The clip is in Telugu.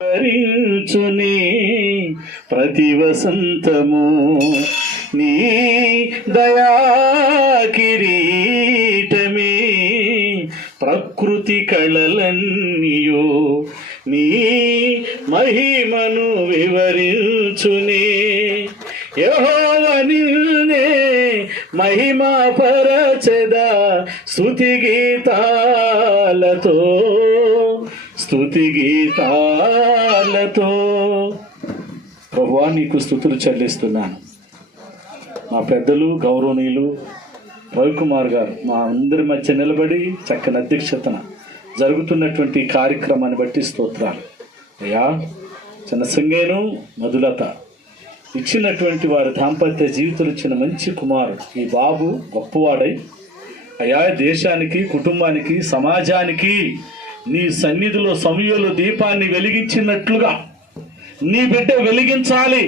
భరించునే ప్రతి వసంతము నీ దయా కిరీటమే ప్రకృతి కళలన్నీయో నీ మహిమను వివరించునే యెహోవా నిన్నే మహిమా పరచెదా స్తుతి గీతాలతో ప్రభువా నీకు స్తుతులు చెల్లిస్తున్నాను. మా పెద్దలు గౌరవనీయులు రవికుమార్ గారు మా అందరి మధ్య నిలబడి చక్కని అధ్యక్షతన జరుగుతున్నటువంటి కార్యక్రమాన్ని బట్టి స్తోత్రాలు. అయ్యా చిన్నసంగేను మధులత ఇచ్చినటువంటి వారి దాంపత్య జీవితాలు ఇచ్చిన మంచి కుమారుడు ఈ బాబు గొప్పవాడై అయా దేశానికి, కుటుంబానికి, సమాజానికి నీ సన్నిధిలో సమయంలో దీపాన్ని వెలిగించినట్లుగా నీ బిడ్డ వెలిగించాలి.